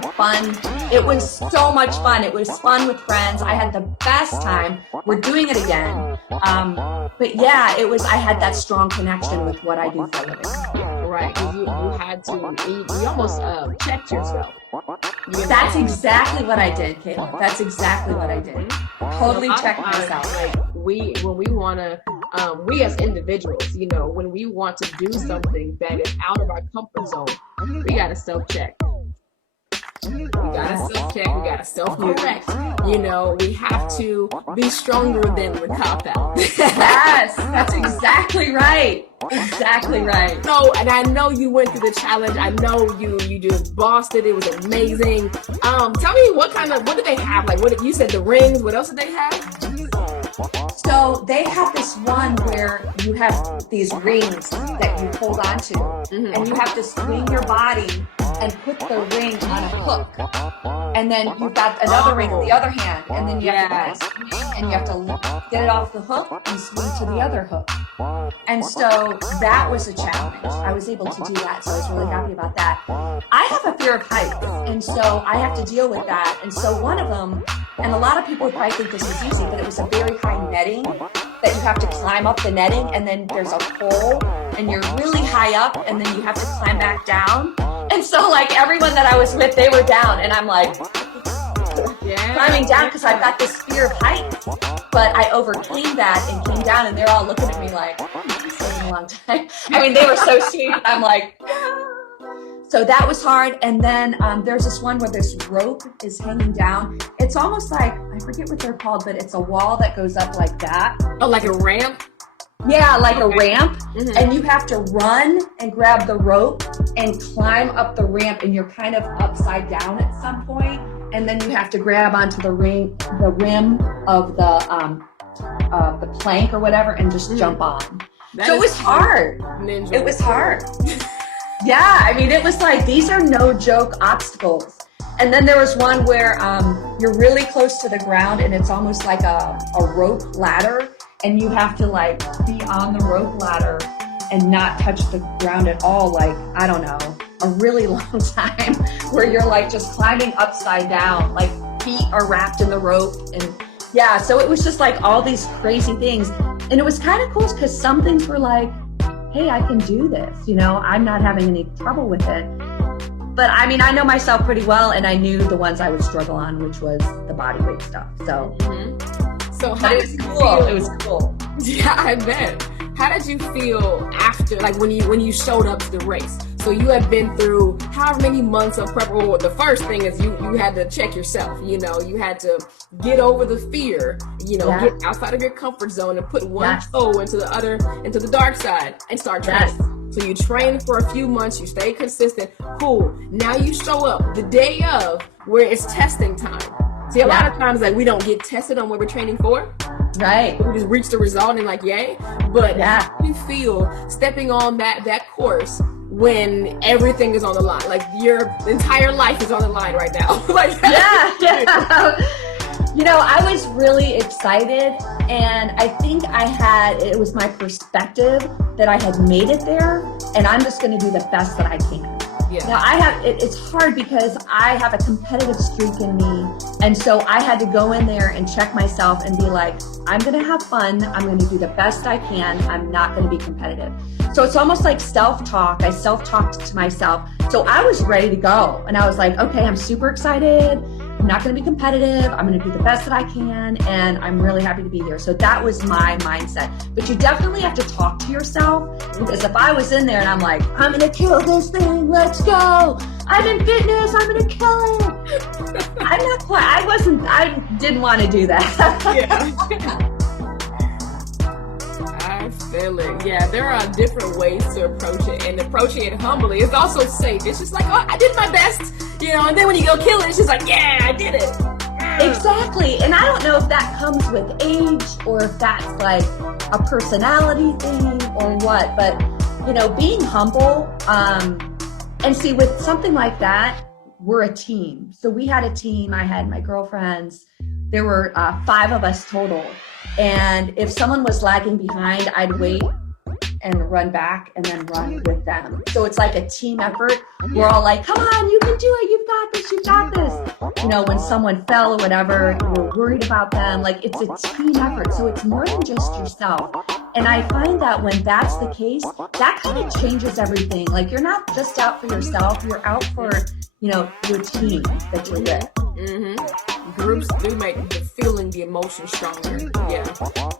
it was so much fun. It was fun with friends. I had the best time. We're doing it again. But yeah, I had that strong connection with what I do for a living. Right. You had to, you almost checked yourself. You know? That's exactly what I did, Cailah. That's exactly what I did. Totally checked myself. Like, when we want to, we as individuals, you know, when we want to do something that is out of our comfort zone, we got to self-check. We gotta self-check, we gotta self-correct. You know, we have to be stronger than the cop-out. Yes, that's exactly right. Exactly right. So, and I know you went through the challenge. I know you just bossed it. It was amazing. Tell me what did they have? Like, what you said, the rings. What else did they have? So they have this one where you have these rings that you hold on to, and you have to swing your body and put the ring on a hook, and then you've got another ring in the other hand, and then you have to swing, and you have to get it off the hook and swing to the other hook. And so that was a challenge. I was able to do that, so I was really happy about that. I have a fear of heights, and so I have to deal with that. And so one of them, and a lot of people would probably think this is easy, but it was a very high netting that you have to climb up the netting, and then there's a pole, and you're really high up, and then you have to climb back down. And so like everyone that I was with, they were down, and I'm like climbing down because I've got this fear of heights. But I overcame that and came down, and they're all looking at me like, this is taking a long time. I mean, they were so sweet. I'm like, yeah. So that was hard. And then there's this one where this rope is hanging down. It's almost like, I forget what they're called, but it's a wall that goes up like that. Oh, like a ramp? Yeah, like a ramp. Mm-hmm. And you have to run and grab the rope and climb up the ramp, and you're kind of upside down at some point. And then you have to grab onto the rim of the plank or whatever, and just jump on. So it was hard. It was hard. Yeah, I mean, it was like, these are no joke obstacles. And then there was one where you're really close to the ground, and it's almost like a rope ladder, and you have to like be on the rope ladder and not touch the ground at all, like, I don't know, a really long time, where you're like just climbing upside down, like feet are wrapped in the rope. And yeah, so it was just like all these crazy things. And it was kind of cool because some things were like, hey, I can do this, you know, I'm not having any trouble with it. But I mean, I know myself pretty well, and I knew the ones I would struggle on, which was the body weight stuff. So, so how it was cool. It was cool. Yeah, I bet. How did you feel after, like when you showed up to the race? So you had been through however many months of preparation. Well, the first thing is you had to check yourself. You know, you had to get over the fear. You know, get outside of your comfort zone and put one toe into the dark side and start training. So you train for a few months. You stay consistent. Cool. Now you show up the day of where it's testing time. See, a lot of times, like, we don't get tested on what we're training for. Right. We just reach the result and like, yay. But how do you feel stepping on that course when everything is on the line? Like, your entire life is on the line right now. Like, You know, I was really excited, and I think it was my perspective that I had made it there, and I'm just going to do the best that I can. Yeah. Now it's hard because I have a competitive streak in me, and so I had to go in there and check myself and be like, I'm going to have fun. I'm going to do the best I can. I'm not going to be competitive. So it's almost like self-talk. I self-talked to myself. So I was ready to go, and I was like, okay, I'm super excited. I'm not going to be competitive. I'm going to do the best that I can, and I'm really happy to be here. So that was my mindset. But you definitely have to talk to yourself, because if I was in there and I'm like, I'm going to kill this thing, let's go. I'm in fitness, I'm going to kill it. I didn't want to do that. I feel it. Yeah, there are different ways to approach it, and approaching it humbly is also safe. It's just like, oh, I did my best. You know, and then when you go kill it, it's just like, yeah, I did it. Exactly. And I don't know if that comes with age or if that's like a personality thing or what, but, you know, being humble, and see, with something like that, we're a team. So we had a team. I had my girlfriends. There were 5 of us total. And if someone was lagging behind, I'd wait and run back and then run with them. So it's like a team effort. We're all like, come on, you can do it. You've got this. You've got this. You know, when someone fell or whatever, we're worried about them. Like, it's a team effort. So it's more than just yourself. And I find that when that's the case, that kind of changes everything. Like, you're not just out for yourself. You're out for, you know, your team that you're with. Mm-hmm. Groups do make the emotion stronger. Yeah.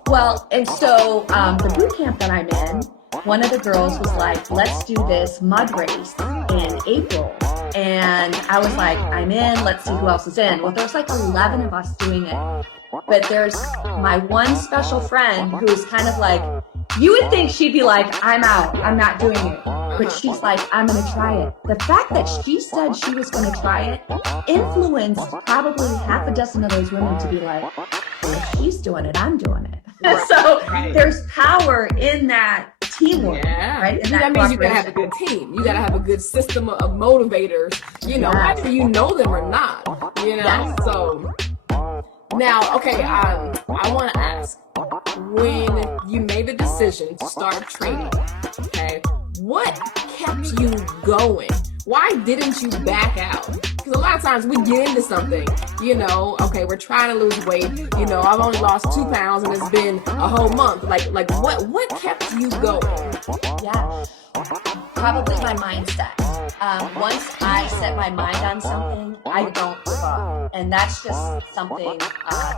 Well, and so the boot camp that I'm in, one of the girls was like, let's do this mud race in April. And I was like, I'm in, let's see who else is in. Well, there's like 11 of us doing it. But there's my one special friend who's kind of like, you would think she'd be like, I'm out, I'm not doing it. But she's like, I'm going to try it. The fact that she said she was going to try it influenced probably half a dozen of those women to be like, well, if she's doing it, I'm doing it. Right. So there's power in that teamwork, right? That means you got to have a good team. You got to have a good system of motivators, you know, whether you know them or not, you know? So now, okay, I want to ask, when you you made the decision to start training, okay, what kept you going? Why didn't you back out? Because a lot of times we get into something, okay, we're trying to lose weight, I've only lost 2 pounds and it's been a whole month. Like what kept you going? Yeah, probably my mindset. Once I set my mind on something, I don't give up. And that's just something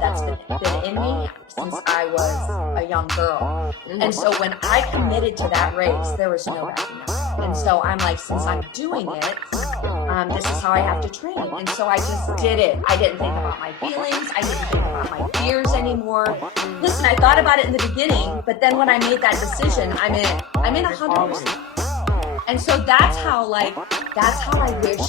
that's been in me since I was a young girl. And so when I committed to that race, there was no backing out. And so I'm like, since I'm doing it, this is how I have to train. And so I just did it. I didn't think about my feelings. I didn't think about my fears anymore. Listen, I thought about it in the beginning, but then when I made that decision, I'm in 100%. And so that's how I wish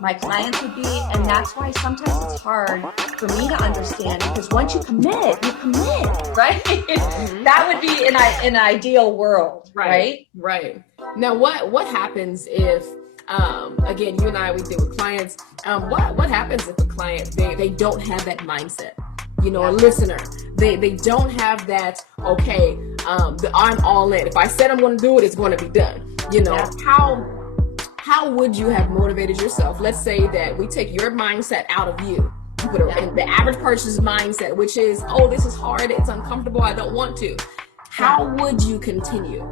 my clients would be. And that's why sometimes it's hard for me to understand, because once you commit, right? That would be in an ideal world, right? Right. Now, what happens if, again, you and I, we deal with clients. What happens if a client, they don't have that mindset? A listener, they don't have that, okay, I'm all in. If I said I'm going to do it, it's going to be done. How would you have motivated yourself? Let's say that we take your mindset out of you. You put it in the average person's mindset, which is, oh, this is hard, it's uncomfortable, I don't want to. How would you continue?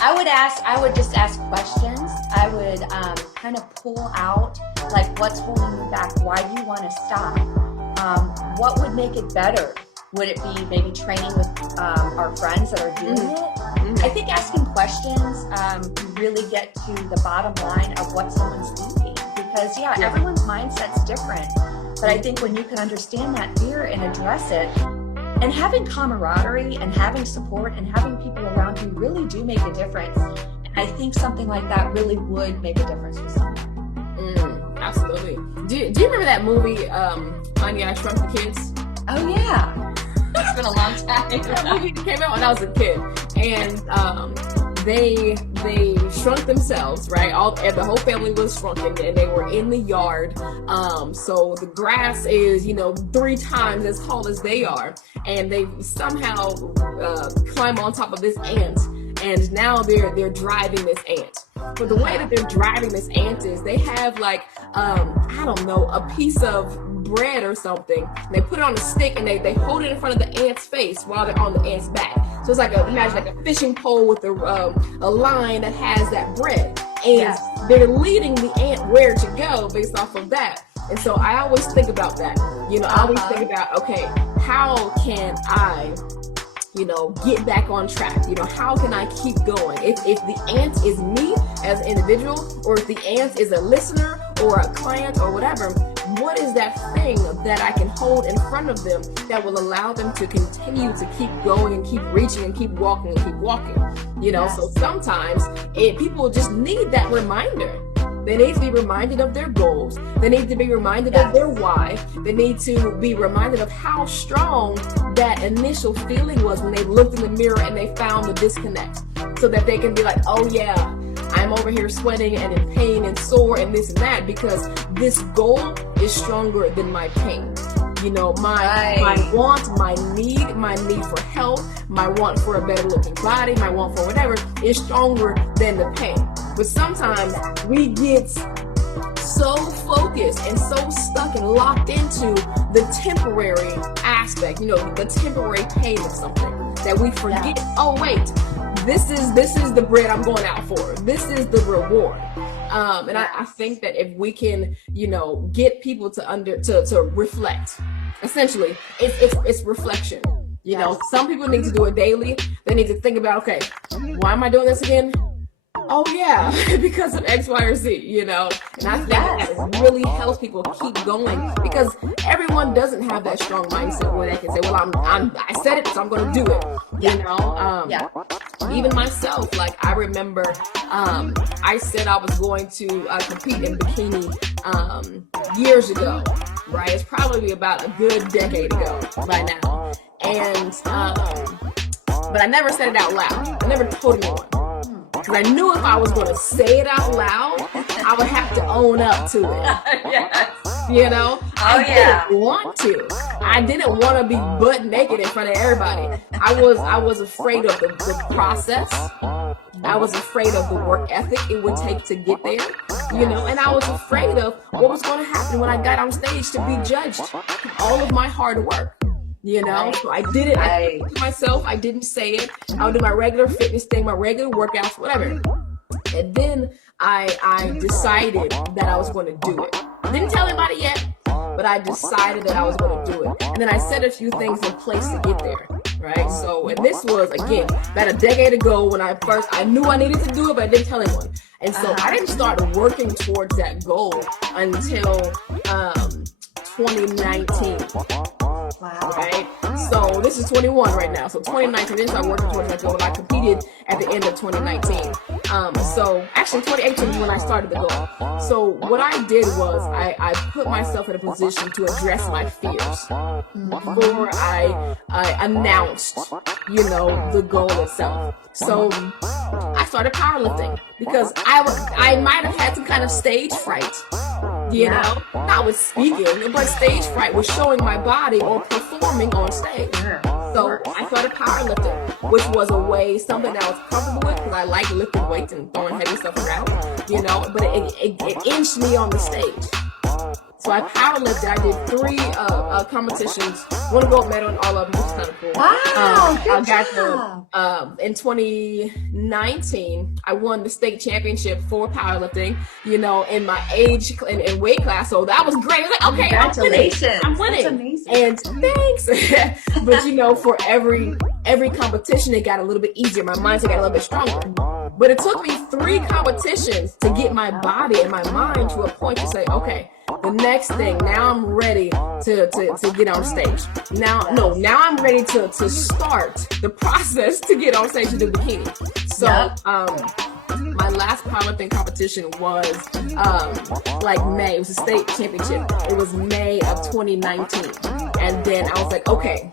I would just ask questions. I would kind of pull out, like, what's holding you back? Why do you want to stop? What would make it better? Would it be maybe training with our friends that are doing it? I think asking questions, you really get to the bottom line of what someone's thinking. Because, everyone's mindset's different. But I think when you can understand that fear and address it, and having camaraderie and having support and having people around you really do make a difference. And I think something like that really would make a difference for someone. Absolutely. Do you remember that movie, Honey, I Shrunk the Kids? Oh, yeah. It's been a long time. That movie came out when I was a kid. And they shrunk themselves, right? The whole family was shrunken, and they were in the yard. So the grass is, 3 times as tall as they are, and they somehow climb on top of this ant, and now they're driving this ant. But the way that they're driving this ant is they have a piece of bread or something. They put it on a stick and they hold it in front of the ant's face while they're on the ant's back. So it's imagine like a fishing pole with a line that has that bread. And they're leading the ant where to go based off of that. And so I always think about that. I always think about, okay, how can I get back on track? How can I keep going? If the ant is me as an individual, or if the ant is a listener or a client or whatever, what is that thing that I can hold in front of them that will allow them to continue to keep going and keep reaching and keep walking and keep walking? So sometimes people just need that reminder. They need to be reminded of their goals. They need to be reminded of their why. They need to be reminded of how strong that initial feeling was when they looked in the mirror and they found the disconnect, so that they can be like, oh yeah, I'm over here sweating and in pain and sore and this and that, because this goal is stronger than my pain. My want, my need for help, my want for a better looking body, my want for whatever is stronger than the pain. But sometimes we get so focused and so stuck and locked into the temporary aspect, the temporary pain of something, that we forget, oh wait, this is the bread I'm going out for. This is the reward. And I think that if we can, get people to reflect, essentially, it's reflection. Some people need to do it daily. They need to think about, okay, why am I doing this again? Oh yeah, because of X, Y, or Z, And I think that really helps people keep going, because everyone doesn't have that strong mindset where they can say, well, I said it, so I'm going to do it. Even myself, I remember, I said I was going to compete in bikini years ago, right? It's probably about a good decade ago by now. And, but I never said it out loud. I never told anyone. Because I knew if I was going to say it out loud, I would have to own up to it. Yes. Oh, yeah. didn't want to. I didn't want to be butt naked in front of everybody. I was afraid of the process. I was afraid of the work ethic it would take to get there, and I was afraid of what was going to happen when I got on stage to be judged. All of my hard work, so I did it. I did it to myself. I didn't say it. I would do my regular fitness thing, my regular workouts, whatever. And then I decided that I was going to do it. I didn't tell anybody yet, but I decided that I was going to do it. And then I set a few things in place to get there, right? So, and this was, again, about a decade ago when I knew I needed to do it, but I didn't tell anyone. And so I didn't start working towards that goal until 2019. Wow. Right? So this is 21 right now. So 2019, I didn't start working towards that goal. I competed at the end of 2019. So actually 2018 is when I started the goal. So what I did was I put myself in a position to address my fears before I announced, the goal itself. So I started powerlifting because I might have had some kind of stage fright. Not with speaking, but stage fright was showing my body or performing on stage. So I started powerlifting, which was something that I was comfortable with because I like lifting weights and throwing heavy stuff around, but it inched me on the stage. So I powerlifted. I did 3 competitions, one gold medal in all of them, which is kind of cool. Wow, good job. In 2019, I won the state championship for powerlifting, in my age and weight class. So that was great. I was like, okay, congratulations. I'm winning. That's amazing. And thanks. But for every competition, it got a little bit easier. My mindset got a little bit stronger. But it took me 3 competitions to get my body and my mind to a point to say, okay, the next thing, now I'm ready to get on stage. Now I'm ready to start the process to get on stage to do bikini. So, my last powerlifting competition was May. It was a state championship. It was May of 2019. And then I was like, okay,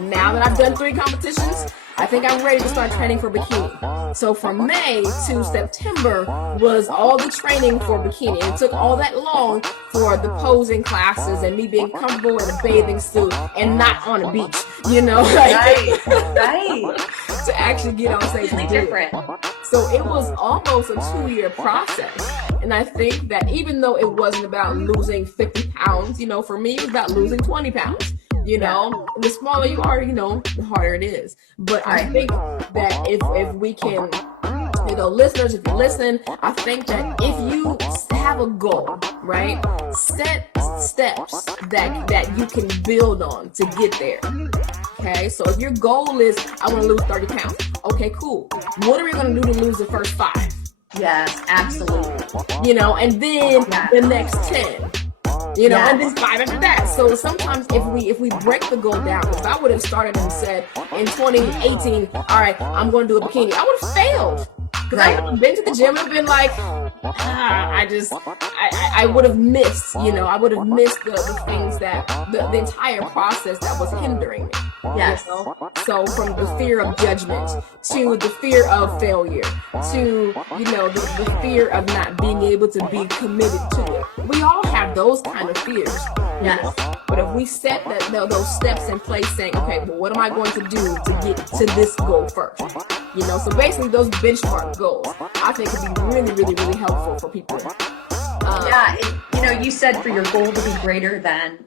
now that I've done 3 competitions, I think I'm ready to start training for bikini. So from May to September was all the training for bikini. And it took all that long for the posing classes and me being comfortable in a bathing suit and not on a beach, Right. To actually get on stage and do different. it. So it was almost a 2-year process. And I think that even though it wasn't about losing 50 pounds, for me, it was about losing 20 pounds. The smaller you are, the harder it is. But I think that if we can, listeners, if you listen, I think that if you have a goal, right, set steps that you can build on to get there. Okay, so if your goal is, I want to lose 30 pounds. Okay, cool. What are we going to do to lose the first 5? Yes, absolutely. And then the next 10. And then 5 after that. So sometimes if we break the goal down, if I would have started and said in 2018, all right, I'm going to do a bikini, I would have failed. Because I would have been to the gym and been like, I would have missed, I would have missed the things that, the entire process that was hindering me. Yes. So from the fear of judgment to the fear of failure to, the fear of not being able to be committed to it. We all have those kind of fears. Yes. But if we set those steps in place saying, okay, well, what am I going to do to get to this goal first? So basically those benchmark goals, I think could be really, really, really helpful for people. You said for your goal to be greater than,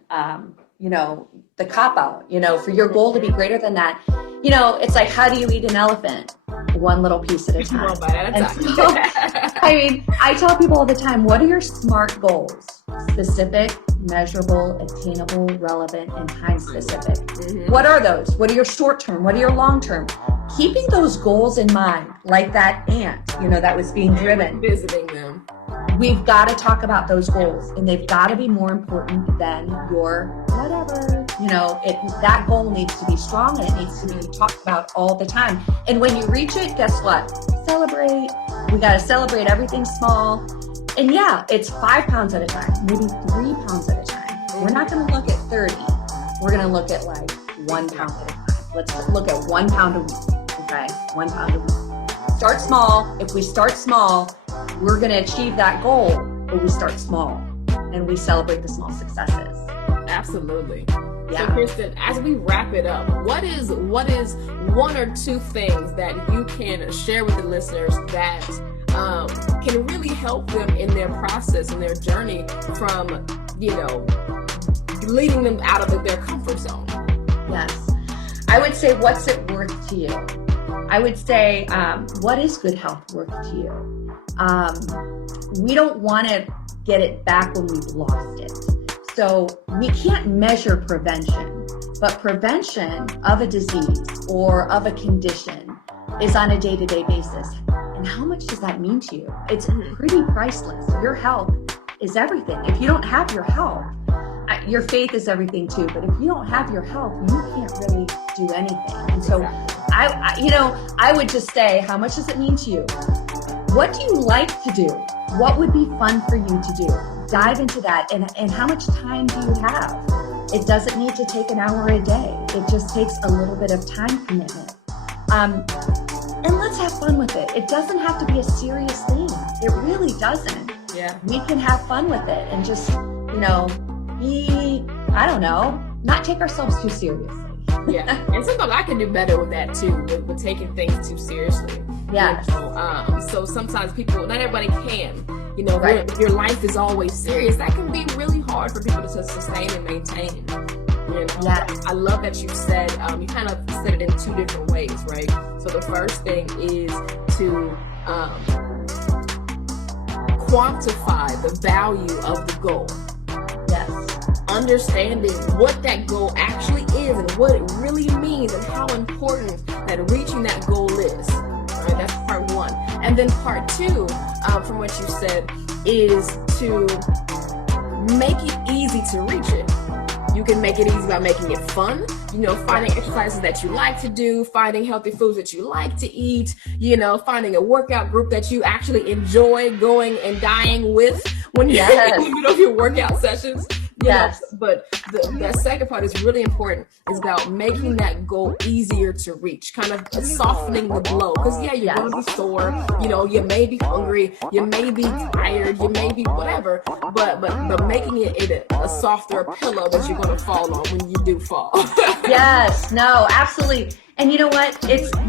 the cop-out, for your goal to be greater than that, it's like, how do you eat an elephant? One little piece at a time. One bite at a time. So, I tell people all the time, what are your SMART goals? Specific, measurable, attainable, relevant, and time specific. Mm-hmm. What are those? What are your short term? What are your long term? Keeping those goals in mind, like that ant, that was being driven. Visiting them. We've got to talk about those goals, and they've got to be more important than your whatever. That goal needs to be strong, and it needs to be talked about all the time. And when you reach it, guess what? Celebrate. We got to celebrate everything small. And it's 5 pounds at a time, maybe 3 pounds at a time. We're not going to look at 30. We're going to look at 1 pound at a time. Let's look at 1 pound a week. Okay, 1 pound a week. Start small. If we start small, we're going to achieve that goal, but we start small and we celebrate the small successes. Absolutely. Yeah. So Kirsten, as we wrap it up, what is one or two things that you can share with the listeners that can really help them in their process and their journey from, leading them out of their comfort zone? Yes. I would say, what's it worth to you? I would say, what is good health worth to you? We don't want to get it back when we've lost it. So we can't measure prevention, but prevention of a disease or of a condition is on a day-to-day basis. And how much does that mean to you? It's pretty priceless. Your health is everything. If you don't have your health, your faith is everything too, but if you don't have your health, you can't really do anything. And so I would just say, how much does it mean to you? What do you like to do? What would be fun for you to do? Dive into that. And how much time do you have? It doesn't need to take an hour a day. It just takes a little bit of time commitment. And let's have fun with it. It doesn't have to be a serious thing. It really doesn't. Yeah. We can have fun with it and just, not take ourselves too seriously. Yeah. And sometimes I can do better with that too, with taking things too seriously. Yes. So sometimes not everybody can. Right. If your life is always serious, that can be really hard for people to sustain and maintain. Yes. I love that you said, you kind of said it in two different ways, right? So the first thing is to quantify the value of the goal. Yes. Understanding what that goal actually is and what it really means and how important that reaching that goal is. Right? That's part one. And then part two, from what you said, is to make it easy to reach it. You can make it easy by making it fun, finding exercises that you like to do, finding healthy foods that you like to eat, finding a workout group that you actually enjoy going and dying with when you're your workout sessions. Yes. But that second part is really important. It's about making that goal easier to reach, kind of softening the blow. Because you're going to be sore, you may be hungry, you may be tired, you may be whatever, but making it a softer pillow that you're going to fall on when you do fall. Yes, no, absolutely. And you know what?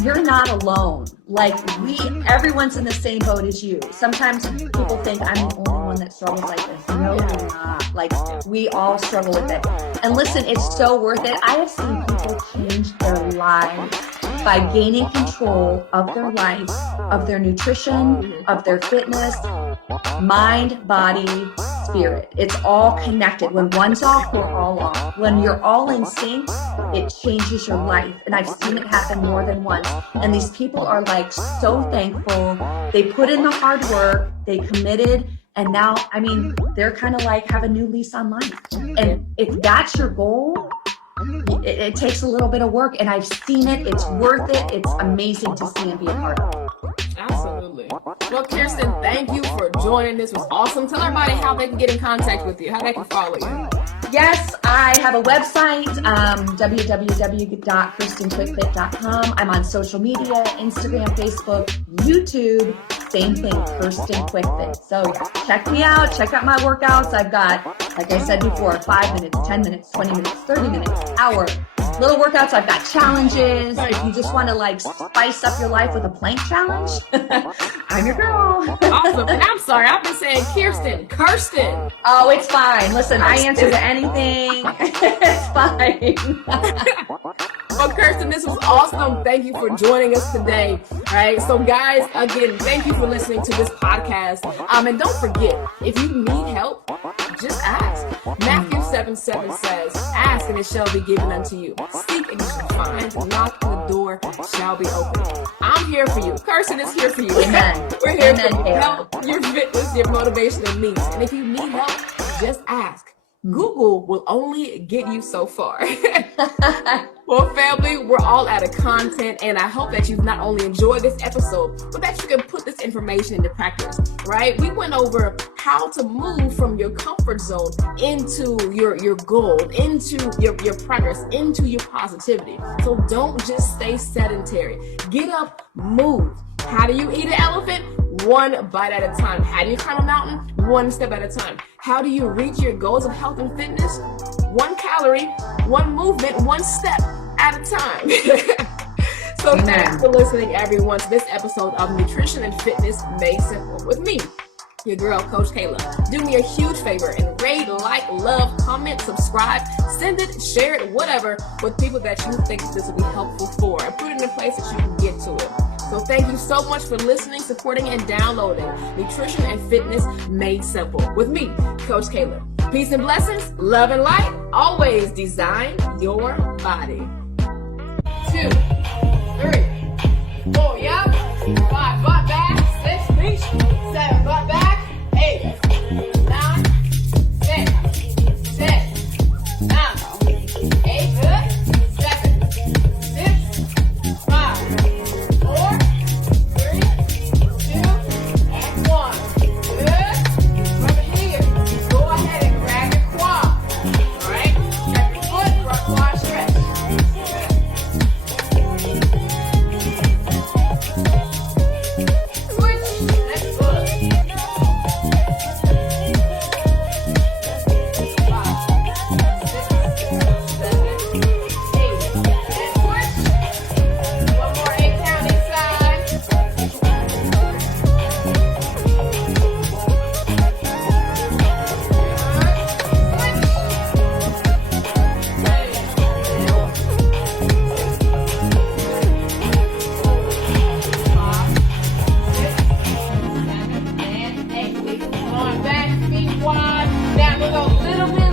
You're not alone. Everyone's in the same boat as you. Sometimes people think I'm the only one that struggles like this. No, you're not. We all struggle with it. And listen, it's so worth it. I have seen people change their lives by gaining control of their life, of their nutrition, of their fitness, mind, body, spirit. It's all connected. When one's off, we're all off. When you're all in sync, it changes your life. And I've seen it happen more than once. And these people are so thankful. They put in the hard work, they committed, and now, they're kind of have a new lease on life. And if that's your goal, it takes a little bit of work, and I've seen it. It's worth it. It's amazing to see and be a part of. Absolutely. Well, Kirsten, thank you for joining. This was awesome. Tell everybody how they can get in contact with you, how they can follow you. Yes, I have a website, www.kirstenquickfit.com. I'm on social media, Instagram, Facebook, YouTube, same thing, Kirsten Quickfit. So check me out, check out my workouts. I've got, like I said before, 5 minutes, 10 minutes, 20 minutes, 30 minutes, hour. Little workouts. I've got challenges. If you just want to spice up your life with a plank challenge, I'm your girl. Awesome. And I'm sorry, I've been saying Kirsten. Oh, it's fine. Listen, I answer to anything. It's fine. Well, Kirsten, this was awesome. Thank you for joining us today. All right. So guys, again, thank you for listening to this podcast. And don't forget, if you need help, just ask. Matthew 7:7 says, ask and it shall be given unto you. Seek and you shall find. Knock and the door shall be opened. I'm here for you. Kirsten is here for you. Amen. We're here Amen, for your health, your fitness, your motivation and needs. And if you need help, just ask. Google will only get you so far. Well, family, we're all out of content, and I hope that you've not only enjoyed this episode, but that you can put this information into practice, right? We went over how to move from your comfort zone into your goal, into your progress, into your positivity. So don't just stay sedentary. Get up, move. How do you eat an elephant? One bite at a time. How do you climb a mountain? One step at a time. How do you reach your goals of health and fitness? one calorie, one movement, one step at a time. So thanks for listening, everyone, to this episode of Nutrition and Fitness Made Simple with me, your girl, Coach Cailah. Do me a huge favor and rate, like, love, comment, subscribe, send it, share it, whatever, with people that you think this will be helpful for, and put it in a place that you can get to it. So thank you so much for listening, supporting, and downloading Nutrition and Fitness Made Simple with me, Coach Cailah. Peace and blessings, love and light. Always design your body. 2, 3, 4, yup. 5, butt back. 6, reach. 7, butt back. 8, 9, 10, 10, 9, 8, good. 7, 6, 5, 4, 3, 2, and 1. Good. From here, go ahead and grab your quad. All right? Grab your foot for a quad stretch. Going back, feet wide, down, we'll go a little bit